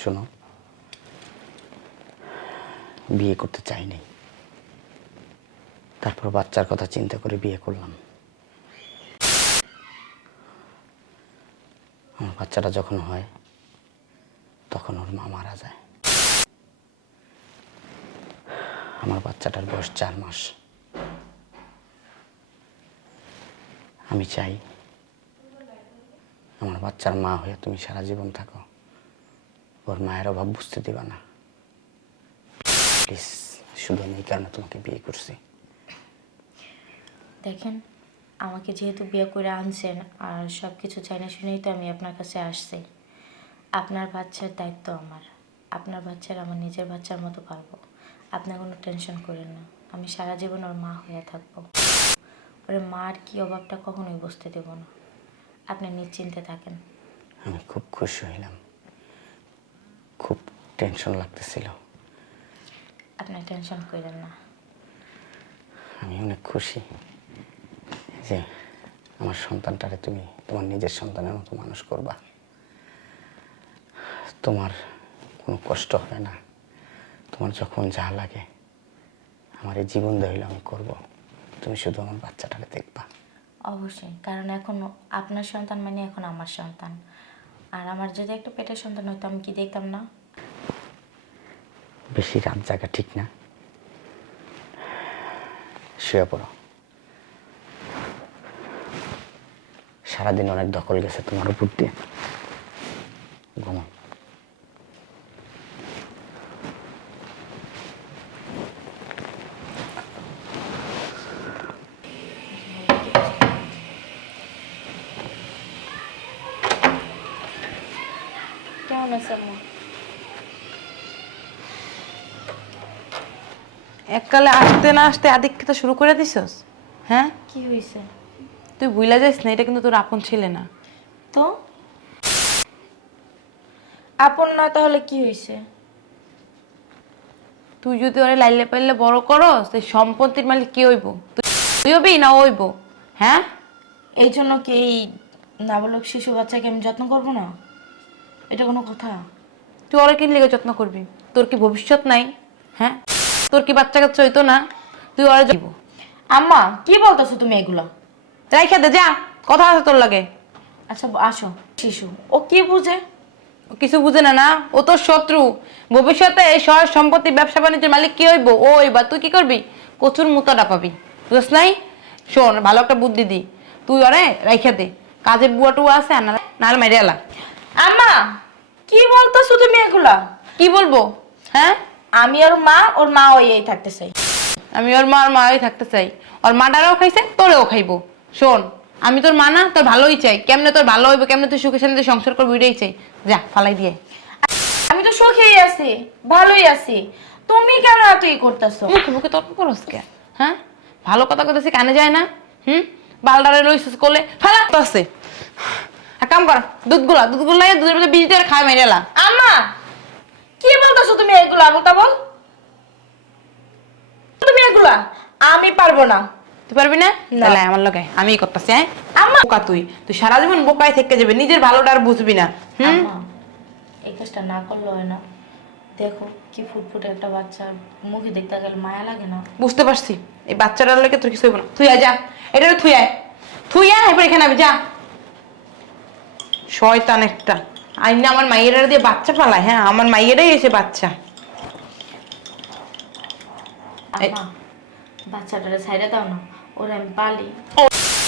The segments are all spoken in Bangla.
শোনো, বিয়ে করতে চাইনি। তারপর বাচ্চার কথা চিন্তা করে বিয়ে করলাম। আমার বাচ্চাটা যখন হয়, তখন ওর মা মারা যায়। আমার বাচ্চাটার বয়স চার মাস। আমি চাই, আমার বাচ্চার মা হয়ে তুমি সারা জীবন থাকো। ওর মায়ের অভাব বুঝতে দিবা না। প্লিজ শুধু আমি এই কারণে তোমাকে বিয়ে করছি। দেখেন আমাকে যেহেতু বিয়ে করে আনছেন আর সব কিছু চাই না শুনেই তো আমি আপনার কাছে আসছি আপনার বাচ্চার দায়িত্ব আমার। আপনার বাচ্চার আমার নিজের বাচ্চার মতো পারব। আপনার কোনো টেনশন করেন না আমি সারা জীবন ওর মা হয়ে থাকব। ওর মার কি অভাবটা কখনোই বুঝতে দেব না। আপনি নিশ্চিন্তে থাকেন। আমি খুব খুশি হইলাম। খুব টেনশন লাগতেছিল। আপনি টেনশন করেন না। আমি অনেক খুশি যে আমার সন্তানটারে তুমি তোমার নিজের সন্তানের মতো মানুষ করবা। তোমার কোনো কষ্ট হবে না। তোমার যখন যা লাগে আমার এই জীবন দহিল আমি করব। তুমি শুধু আমার বাচ্চাটাকে দেখবা। অবশ্যই কারণ এখন আপনার সন্তান মানে এখন আমার সন্তান। আর আমার যদি একটা পেটের সন্তান হতো আমি কি দেখতাম না? বেশি রাত জায়গা ঠিক না। শুয়ে পড়ো। সারাদিন অনেক দখল গেছে তোমার উপর দিয়ে। ঘুমো কেমন আছে আম্মা? এককালে আসতে না আসতে আদিক্ষিতা শুরু করে দিছস? হ্যাঁ? কি হয়েছে তুই ভুলে যাস না এটা কিন্তু তোর আপন ছেলে না। তো? আপন না তাহলে কি হয়েছে তুই যদি ওরে লাইলে পাইলে বড় করস সম্পত্তির মালিক কি হইব? তুই- হবি না হইব? হ্যাঁ? এই জন্য কি এই নাবালক শিশু বাচ্চাকে আমি যত্ন করব না? এটা কোনো কথা? তুই ওরে কি লেগে যত্ন করবি? তোর কি ভবিষ্যৎ নাই? হ্যাঁ? তোর কি বাচ্চা কাচ্চা হইতো না? তুই ওরে যাব আম্মা কি বলতেছো তুমি এগুলা? রাইখা দে যা। কথা আছে তোর লাগে। আচ্ছা আসো। শিশু ও কি বুঝে? ও কিছু বুঝে না না? ও তোর শত্রু। ভবিষ্যতে এই শহর সম্পত্তি ব্যবসা বাণিজ্যের মালিক কি হইব? ও এবার তুই কি করবি? কচুর মুতাটা পাবি। বুঝছ নাই? শোন ভালো একটা বুদ্ধি দি। তুই অরে রাইখা দে। কাজের বুয়া টুয়া আছে আর না- মেরে এলা। আম্মা কি বলতেছো তুমি এগুলা? কি বলব? হ্যাঁ? আমি ওর মা ওর মা ওই থাকতে চাই। আমি ওর মা ওর মা মাই থাকতে চাই। ওর মা মাটারাও খাইছে তোরেও খাইবো। শোন আমি তোর মা না তোর ভালোই চাই। কেমনে তোর ভালো হইবে কেমনে তুই সুখে শান্তিতে সংসার করবি ওইটাই চাই। যা ফালাই দিয়ে। আমি তো সুখেই আছি ভালোই আছি। তুমি কেন এত ই করতেছো? মুখে মুখে তর্ক করস কে? হ্যাঁ? ভালো কথা কইতেছি কানে যায় না? হুম? বালডারে লইছিস কোলে? ফেলা! তো আছে। কাম কর দুধের মধ্যে দিয়ে খায় আম্মা কি বলতেছো তুমি এগুলা বল? তুমি এগুলা আমি পারব না। তুই পারবি না। তাহলে আমার লগে আমি করতেছি হ্যাঁ? আম্মা। বোকা তুই তুই সারা জীবন বোকায় থেকে যাবে নিজের ভালোটা আর বুঝবি না হুম? এই কাজটা না করলে হয় না। দেখো কি ফুটফুটে একটা বাচ্চা মুখে দেখতে গেলে মায়া লাগে না। বুঝতে পারছি এই বাচ্চাটার লেগে তোর কিছু হইব না। তুই আয় যা এটা থুই আয়। থুই আয় এবার এখানে আমি যা। শয়তান একটা। আইনা আমার মাইয়েরা দিয়ে বাচ্চা পালায় হ্যাঁ আমার মাইয়েরাই এসে বাচ্চা। বাচ্চাটারে ছাইড়ে দাও না ওরা আমি পালি।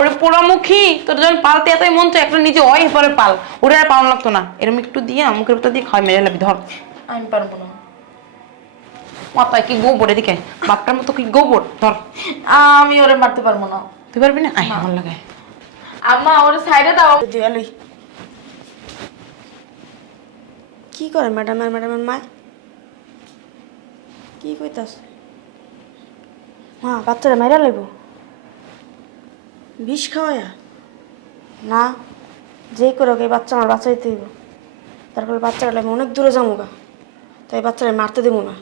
ওরে পোড়ামুখী তোর যখন পালতে এতই মন চায় একটা নিজে অয় পরে পাল। ওটা আর পালন লাগতো না। এরকম একটু দিয়ে মুখের ভিতর দিয়ে খাওয়াই মেরে লাবি ধর। আমি পারব না। মাথায় কি গোবর এদিকে? বাপটার মতো কি গোবর? ধর। আমি ওরে মারতে পারব না। তুই পারবি না? আয় আমার লাগায়। আম্মা ওরে ছাইড়ে দাও। কি করে ম্যাডাম আর ম্যাডামের মা? কি কইতাস মা বাচ্চারা মাইরা লাগবো বিষ খাওয়ায়া? না যেই করে এই বাচ্চা আমার বাচ্চা দিতে দিব তারপরে বাচ্চারা লাগবে অনেক দূরে যাব গা তাই বাচ্চারা মারতে দেবো না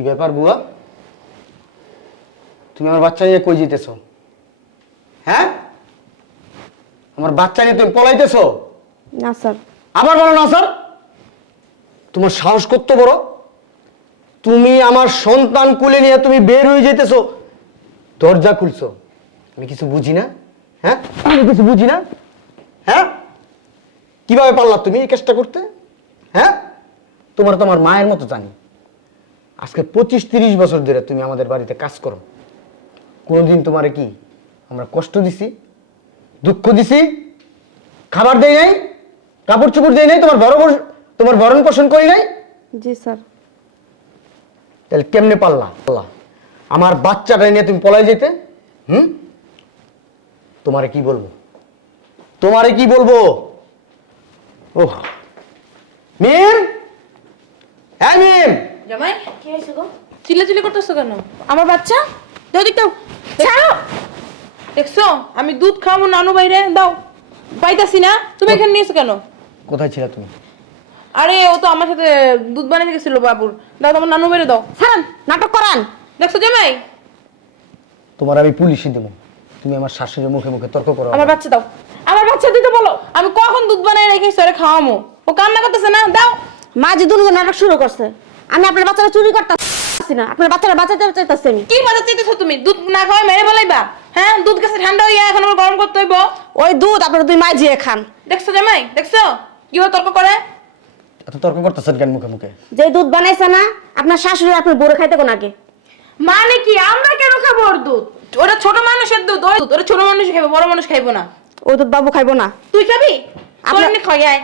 কি ব্যাপার বুয়া? তুমি আমার বাচ্চা নিয়ে কই যেতেছো? হ্যাঁ? আমার বাচ্চা নিয়ে তুমি পলাইতেছো? না স্যার। আবার বলো না স্যার। তোমার সাহস করতে বড়? তুমি আমার সন্তান কুলে নিয়ে তুমি বের হয়ে যেতেছো। দরজা খুলছো। আমি কিছু বুঝি না? হ্যাঁ? আমি কিছু বুঝি না? হ্যাঁ? কীভাবে পারলা তুমি এই কাজটা করতে? হ্যাঁ? তোমার তোমার মায়ের মতো জানি। আজকে পঁচিশ তিরিশ বছর ধরে তুমি আমাদের বাড়িতে কাজ করো। কোনোদিন তোমারে কি আমরা কষ্ট দিছি দুঃখ দিছি খাবার দেই নাই কাপড় চোপড় দেই নাই তোমার বড় তোমার ভরণ পোষণ করি নাই? জি স্যার। তাহলে কেমনে পারলা? পাল্লা আমার বাচ্চাটা নিয়ে তুমি পলাই যেতে হুম? তোমারে কি বলব? তোমারে কি বলব? ওহ। মিম? হ্যাঁ মিম? জামাই? কি হয়েছে গো? চিল্লাচিল্লি করতেছো কেন? আমার বাচ্চা? দাও দিকটাও। ছাড়ো। দেখছ? আমি দুধ খাব নানু বাইরে। দাও। পাইতাছি না। তুমি এখানে নিয়েছো কেন? কোথায় ছিল তুমি? আরে ও তো আমার সাথে দুধ বানিয়ে গেছিল বাবুর। দাও তোমার নানু বাইরে দাও। ছাড়ান নাটক করান। দেখছ জামাই? তোমার আমি পুলিশে দেবো। তুমি আমার শাশুড়ির মুখে মুখে তর্ক করো আমার বাচ্চা দাও। আমার বাচ্চা দিতে বলো। আমি কখন দুধ বানাই রেখেছি আরে খাওয়ামো? ও কান্না করতেছে না? দাও। মা যে দুর্গ নাটক শুরু করছে। আমি আপনার বাচ্চারা চুরি করতেছি না আপনার বাচ্চারা বাঁচাতে চাইতেছি আমি। কি বাজার চাইতেছো তুমি? দুধ না খাওয়াই মেরে ফেলাইবা? হ্যাঁ দুধ গেছে ঠান্ডা হইয়া এখন আবার গরম করতে হইব। ওই দুধ আপনার দুই মা জিয়ে খান। দেখছ জামাই? দেখছ? কীভাবে তর্ক করে? এত তর্ক করতেছেন কেন মুখে মুখে? যে দুধ বানাইছে না আপনার শাশুড়ি আপনার বড় খাইতে কোন আগে। মানে কি? আমরা কেন খাব ওর দুধ? ওটা ছোট মানুষের দুধ ওই দুধ। ওটা ছোট মানুষ খাইবো বড় মানুষ খাইবো না। ওই দুধ বাবু খাইবো না। তুই খাবি? আপনার- আপনার খাই আয়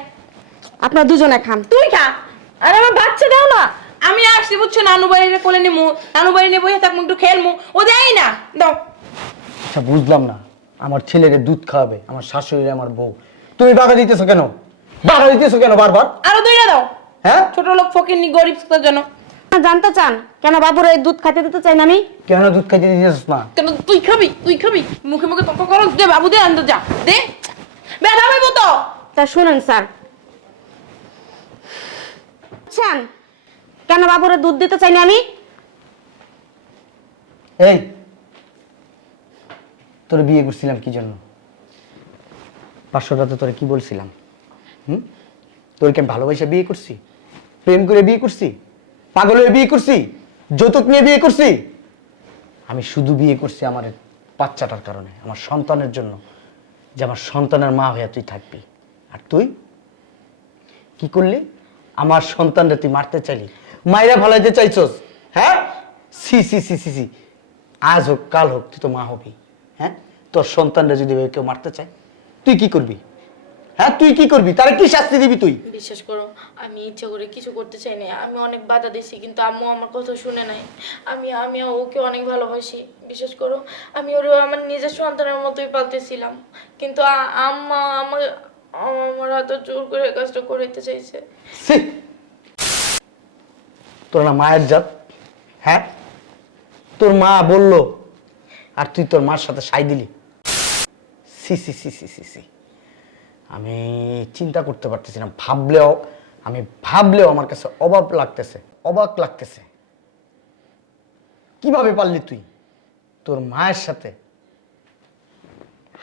আপনার দুজনে খান। তুই খা। আরে আমার বাচ্চা দাও না। আমি আসছি বুঝছ? নানু বাড়িতে কোলে নিমু নানু বাড়ি নিয়ে বসে থাকব একটু খেলমু। ও দেয় না। দাও। আচ্ছা বুঝলাম না। আমার ছেলেরে দুধ খাওয়াবে আমার শাশুড়ি আমার বউ। তুমি বাধা দিতেছো কেন? বাধা দিতেছো কেন বারবার? আরও দুইটা দাও। হ্যাঁ? ছোট লোক ফকির নি গরিব তার জন্য। জানতে চান কেন বাবুর এই দুধ খাইতে দিতে চাই না আমি? কেন দুধ খাইতে দিতেছিস না? কেন তুই খাবি? তুই খাবি? মুখে মুখে তর্ক করো দে বাবু দে আনতে যা। দে। ব্যথা পাইব তো। তা শুনেন স্যার। চান কেন বাবুর দুধ দিতে চাই না আমি? এই, তোর বিয়ে করছিলাম কি জন্য? পাঁচশো রাতে তোরে কি বলছিলাম? হুম? তোর কি ভালোবাসা বিয়ে করছি? প্রেম করে বিয়ে করছি? পাগল হয়ে বিয়ে করছি? যৌতুক নিয়ে বিয়ে করছি? আমি শুধু বিয়ে করছি আমার বাচ্চাটার কারণে, আমার সন্তানের জন্য, যে আমার সন্তানের মা হয়ে তুই থাকবি। আর তুই? কি করলি? আমার সন্তানরা তুই মারতে চাইলি? মায়েরা ভালাইতে চাইছস হ্যাঁ? সি সি সি সি সি। আজ হোক কাল হোক তুই তো মা হবি হ্যাঁ? তোর সন্তানরা যদি কেউ মারতে চায় তুই কি করবি? হ্যাঁ তুই কি করবি? তারা কি শাস্তি দিবি তুই? বিশ্বাস করো আমি ইচ্ছা করে কিছু করতে চাই না আমি অনেক বাধা দিছি কিন্তু আম্মু আমার কথা শুনে নাই। আমি আমি ওকে অনেক ভালোবাসি বিশ্বাস করো। আমি ওর আমার নিজের সন্তানের মতোই পালতেছিলাম। কিন্তু আম্মা আমার আমার হাতে জোর করে কাজটা করতে চাইছে! তোর না মায়ের জাত। হ্যাঁ? তোর মা বলল, আর তুই তোর মার সাথে সাই দিলি। সি সি সি সি সি সি। আমি চিন্তা করতে পারতেছি না, ভাবলেও, আমি ভাবলেও আমার কাছে অবাক লাগতেছে অবাক লাগতেছে। কীভাবে পারলি তুই? তোর মায়ের সাথে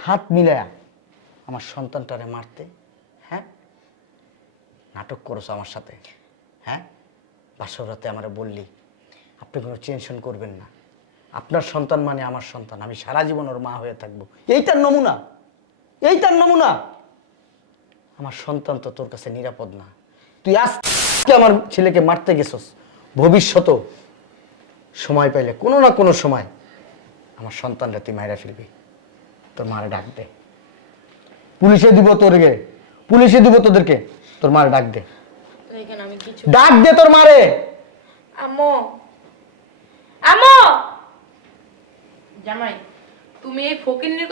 হাত মিলায়া আমার সন্তানটারে মারতে হ্যাঁ? নাটক করছ আমার সাথে হ্যাঁ? বাসর রাতে আমারে বললি, আপনি কোনো টেনশন করবেন না। আপনার সন্তান মানে আমার সন্তান। আমি সারা জীবন ওর মা হয়ে থাকব। এইটার নমুনা এইটার নমুনা। আমার সন্তান তো তোর কাছে নিরাপদ না। তুই আজকে আমার ছেলেকে মারতে গেছস, ভবিষ্যতেও সময় পাইলে, কোনো না কোনো সময় আমার সন্তানরা তুই মায়েরা ফেলবি। তোর মারে ডাক দে। পুলিশে দিব তোরকে, পুলিশে দিব তোদেরকে, তোর মারে ডাক দে। এখানে আমি কিছু ডাক দে তোর মারে। আম্মু। আম্মু! জামাই তুমি এই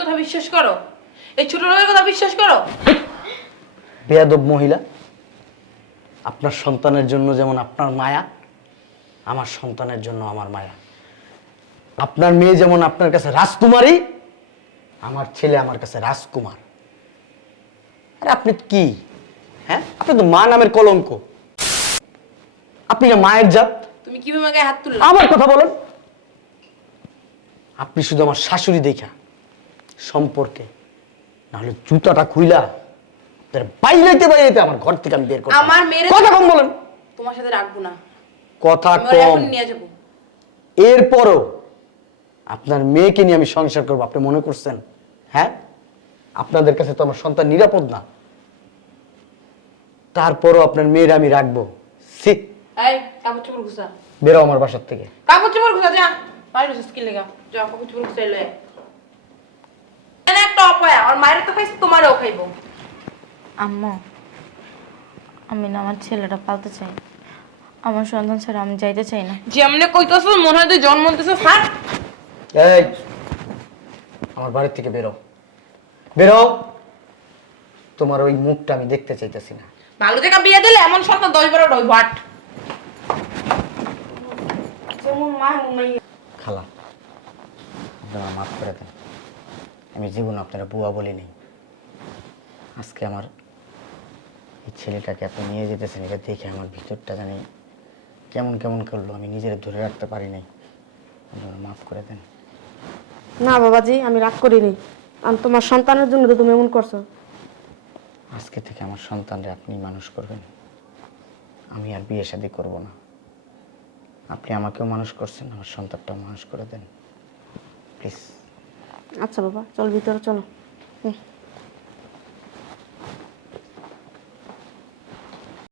কথা বিশ্বাস করো? এই ছোট লোকের কথা বিশ্বাস করো? বেয়াদব মহিলা। আপনার সন্তানের জন্য যেমন আপনার মায়া আমার সন্তানের জন্য আমার মায়া। আপনার মেয়ে যেমন আপনার কাছে রাজকুমারী আমার ছেলে আমার কাছে রাজকুমার। আরে আপনি কি? হ্যাঁ? আপনি তো মা নামের কলঙ্ক। আপনি না মায়ের জাত তুমি কীভাবে গায়ে হাত তুললা? আমার কথা বলেন। আপনি শুধু আমার শাশুড়ি দেখা সম্পর্কে নাহলে জুতাটা খুইলা আপনার বাইরেতে বাইরেতে আমার ঘর থেকে আমি বের করব আমার মেয়ের কথা কম বলেন। তোমার সাথে রাখব না। কথা কম। নিয়ে যাব। এরপরও আপনার মেয়েকে নিয়ে আমি সংসার করব আপনি মনে করছেন? হ্যাঁ? আপনাদের কাছে তো আমার সন্তান নিরাপদ না। তারপরও আপনার মেয়ের আমি রাখব। সি এই কাপড় চোপড় ঘুষা বেরো আমার বাসার থেকে। কাপড় চোপড় ঘুষা যা বাইরে স্কিল লেগা। যা কাপড় চোপড় ঘুষা এলে একটা অপয়া আর মায়ের তো খাইছে তোমারও খাইবো। আম্মু আমি না আমার ছেলেটা পালতে চাই। আমার সন্তান ছাড়া আমি যাইতে চাই না। যেমনে কইতাছ মনে হয় তুই জন্ম দিতেছ স্যার। এই আমার বাড়ির থেকে বেরো। বেরো। তোমার ওই মুখটা আমি দেখতে চাইতেছি না। ভালো জায়গা বিয়ে দিলে এমন সন্তান দশ বারো ডই ভাট যেমন মা এমন মাইয়া। খালা আপনারা মাফ করে দেন। আমি জীবন আপনারা বুয়া বলি বলিনি আজকে আমার এই ছেলেটাকে আপনি নিয়ে যেতেছেন এটা দেখে আমার ভিতরটা জানি কেমন কেমন করল আমি নিজের ধরে রাখতে পারি নাই। আপনারা মাফ করে দেন। না বাবাজি আমি রাগ করিনি। আমি তোমার সন্তানের জন্য তো তুমি এমন করছ। আজকে থেকে আমার সন্তানরে আপনি মানুষ করবেন। আমি আর বিয়ে শাদি করব না। আপনি আমাকেও মানুষ করছেন, আমার সন্তানটাও মানুষ করে দেন। প্লিজ আচ্ছা বাবা, চল ভিতরে, চলো। হুম